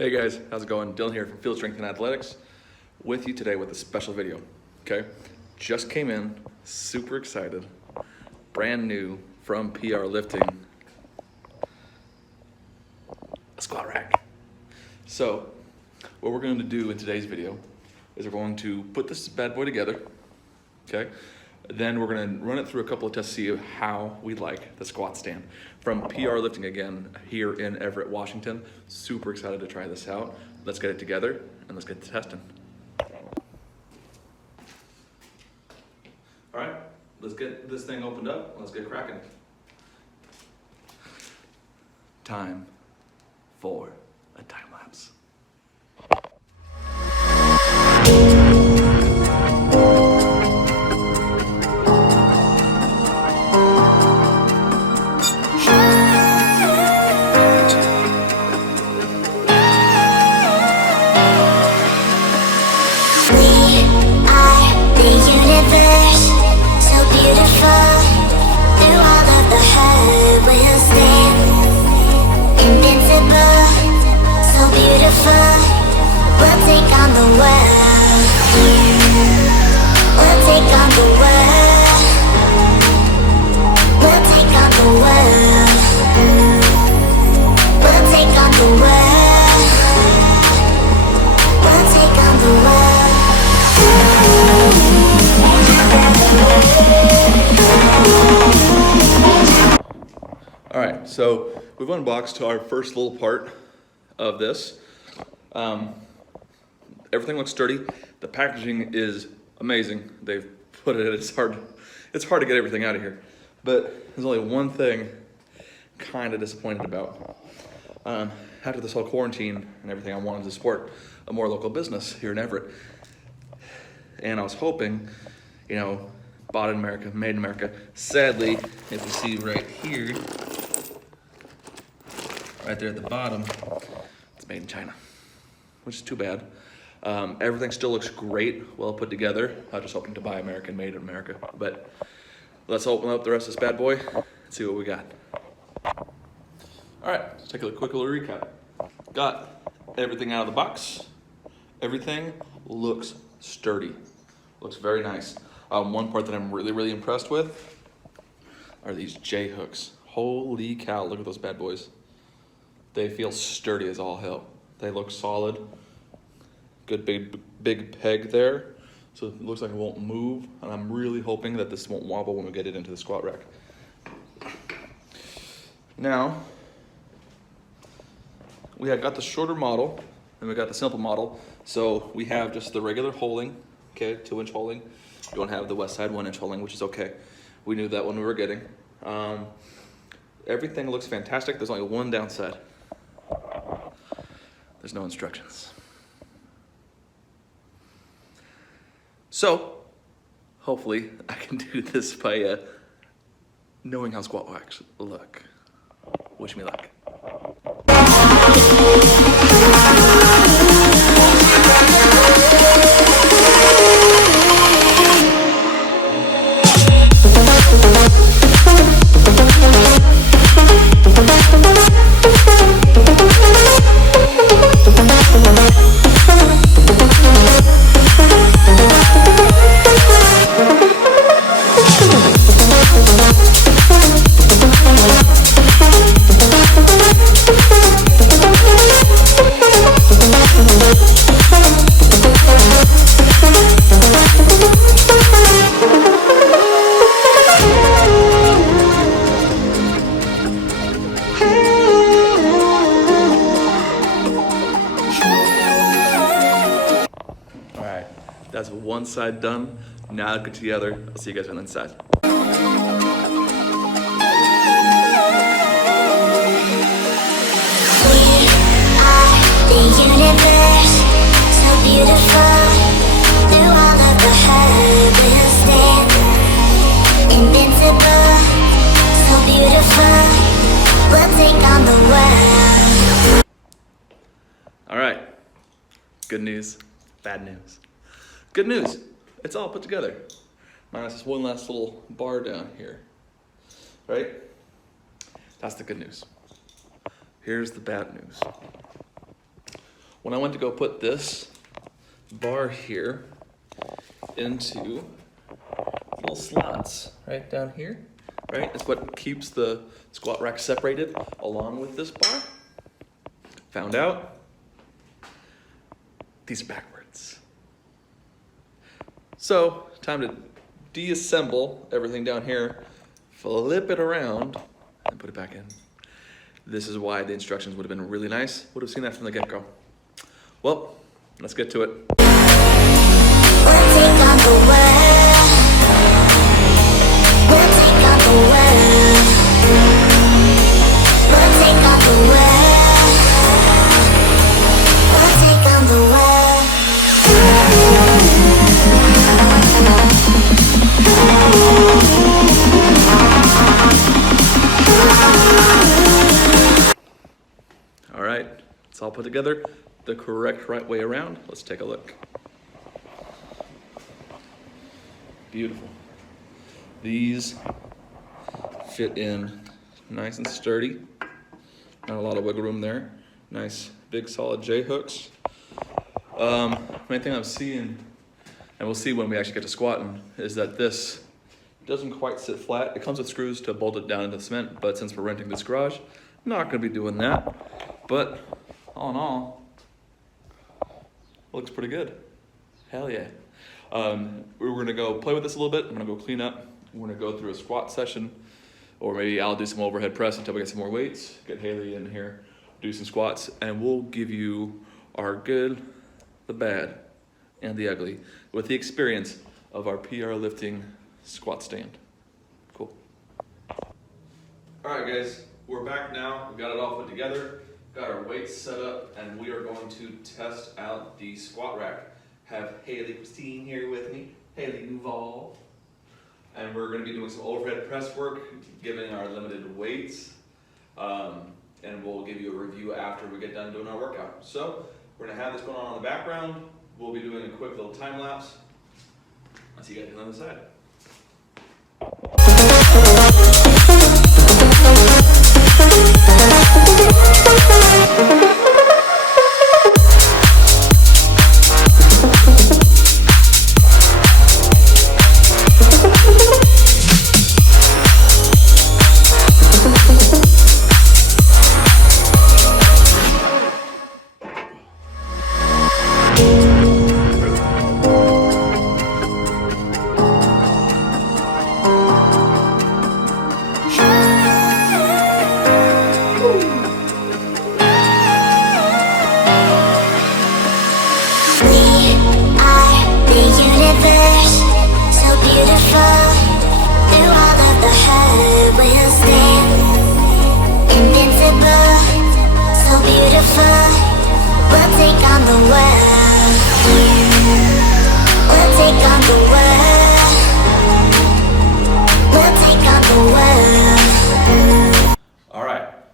Hey guys, how's it going? Dylan here from Field Strength and Athletics with you today with a special video, okay? Just came in, super excited, brand new from PR Lifting, a squat rack. So, what we're going to do in today's video is we're going to put this bad boy together, okay? Then we're going to run it through a couple of tests to see how we like the squat stand. From PR Lifting again, here in Everett, Washington. Super excited to try this out. Let's get it together and let's get to testing. All right, let's get this thing opened up. Let's get cracking. Time for a time lapse. All right, so we've unboxed our first little part of this. Everything looks sturdy. The packaging is amazing. They've put it, it's hard to get everything out of here. But there's only one thing kind of disappointed about. After this whole quarantine and everything, I wanted to support a more local business here in Everett. And I was hoping, you know, bought in America, made in America. Sadly, if you see right here, right there at the bottom, it's made in China, which is too bad. Everything still looks great, well put together. I was just hoping to buy American, made in America. But let's open up the rest of this bad boy and see what we got. All right, let's take a quick little recap. Got everything out of the box. Everything looks sturdy, looks very nice. One part that I'm really impressed with are these J hooks. Holy cow, look at those bad boys. They feel sturdy as all hell. They look solid. Good big peg there. So it looks like it won't move. And I'm really hoping that this won't wobble when we get it into the squat rack. Now, we have got the shorter model and we got the simple model. So we have just the regular holing, okay, 2-inch holing. You don't have the west side 1-inch holing, which is okay. We knew that when we were getting. Everything looks fantastic. There's only one downside. There's no instructions. So, hopefully I can do this by knowing how squat racks look. Wish me luck. That's one side done. Now get together. I'll see you guys on the inside. All right. Good news, bad news. Good news, it's all put together. Minus this one last little bar down here, right? That's the good news. Here's the bad news. when I went to go put this bar here into little slots right down here, right? It's what keeps the squat rack separated along with this bar. Found out these are backwards. So, time to deassemble everything down here, flip it around, and put it back in. This is why the instructions would have been really nice. Would have seen that from the get-go. Well, let's get to it. All right, it's all put together the correct right way around. Let's take a look. Beautiful. These fit in nice and sturdy. Not a lot of wiggle room there. Nice big solid J hooks. Main thing I'm seeing, and we'll see when we actually get to squatting, is that this doesn't quite sit flat. It comes with screws to bolt it down into the cement, but since we're renting this garage, not gonna be doing that. But all in all, looks pretty good. Hell yeah. We're gonna go play with this a little bit. I'm gonna go clean up. We're gonna go through a squat session, or maybe I'll do some overhead press until we get some more weights, get Haley in here, do some squats, and we'll give you our good, the bad, and the ugly with the experience of our PR lifting squat stand. Cool. All right, guys, we're back now. We've got it all put together, got our weights set up, and we are going to test out the squat rack. Have Haley Christine here with me, Haley Duval, and we're going to be doing some overhead press work, given our limited weights, and we'll give you a review after we get done doing our workout. So we're going to have this going on in the background. We'll be doing a quick little time lapse. I'll see you guys on the other side.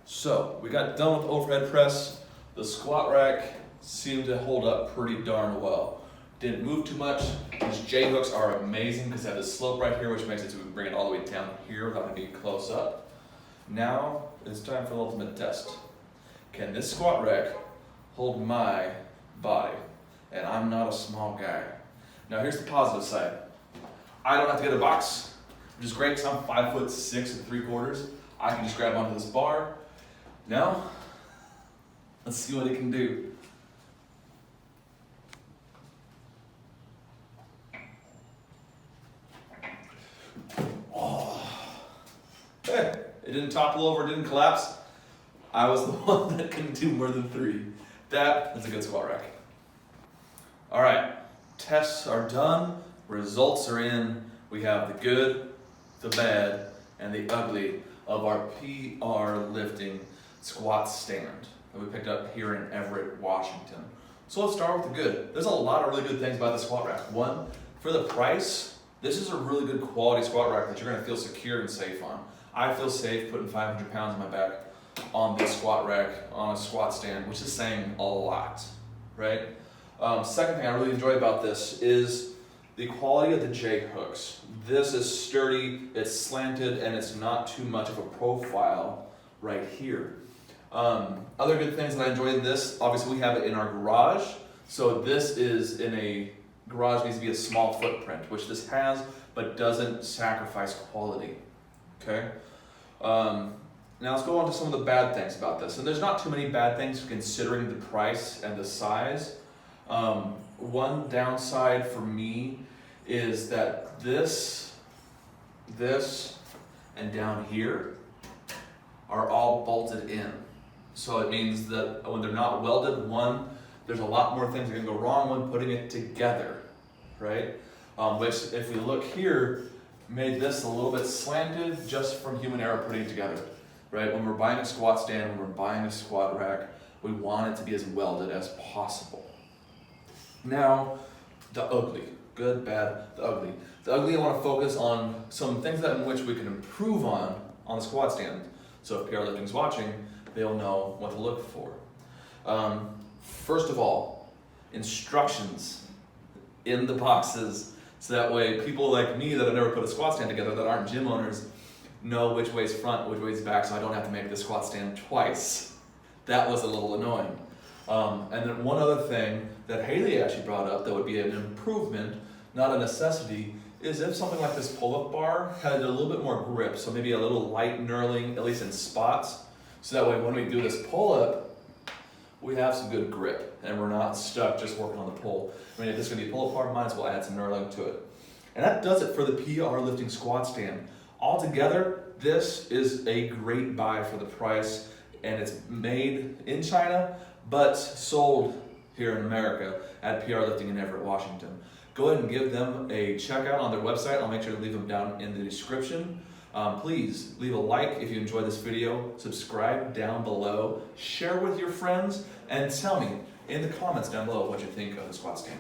So we got done with overhead press. The squat rack seemed to hold up pretty darn well. Didn't move too much. These J hooks are amazing because they have this slope right here, which makes it so we can bring it all the way down here without being close up. Now it's time for the ultimate test. Can this squat rack hold my body? And I'm not a small guy. Now here's the positive side. I don't have to get a box, which is great because I'm 5'6"3/4. I can just grab onto this bar. Now, let's see what it can do. Oh. Hey, it didn't topple over, it didn't collapse. I was the one that couldn't do more than 3. That is a good squat rack. All right, tests are done, results are in. We have the good, the bad, and the ugly of our PR lifting squat stand that we picked up here in Everett, Washington. So let's start with the good. There's a lot of really good things about the squat rack. One, for the price, this is a really good quality squat rack that you're gonna feel secure and safe on. I feel safe putting 500 pounds on my back on this squat rack, on a squat stand, which is saying a lot, right? Second thing I really enjoy about this is the quality of the J hooks. This is sturdy, it's slanted, and it's not too much of a profile right here. Other good things that I enjoyed this, obviously we have it in our garage. So this is in a garage, needs to be a small footprint, which this has, but doesn't sacrifice quality, okay? Now let's go on to some of the bad things about this. And there's not too many bad things considering the price and the size. One downside for me is that this, and down here are all bolted in. So it means that when they're not welded, one, there's a lot more things that can go wrong when putting it together, right? Which, if we look here, made this a little bit slanted just from human error putting it together, right? When we're buying a squat stand, when we're buying a squat rack, we want it to be as welded as possible. Now, the ugly. Good, bad, the ugly. The ugly, I want to focus on some things that in which we can improve on the squat stand. So if PR Lifting's watching, they'll know what to look for. First of all, instructions in the boxes, so that way people like me that have never put a squat stand together, that aren't gym owners, know which way's front, which way's back, so I don't have to make the squat stand twice. That was a little annoying. And then one other thing that Haley actually brought up that would be an improvement, not a necessity, is if something like this pull-up bar had a little bit more grip, so maybe a little light knurling, at least in spots, so that way when we do this pull-up, we have some good grip, and we're not stuck just working on the pull. I mean, if this is going to be a pull-up bar, might as well add some knurling to it. And that does it for the PR Lifting squat stand. Altogether, this is a great buy for the price, and it's made in China, but sold here in America at PR Lifting in Everett, Washington. Go ahead and give them a check out on their website. I'll make sure to leave them down in the description. Please leave a like if you enjoyed this video, subscribe down below, share with your friends, and tell me in the comments down below what you think of the squat stand.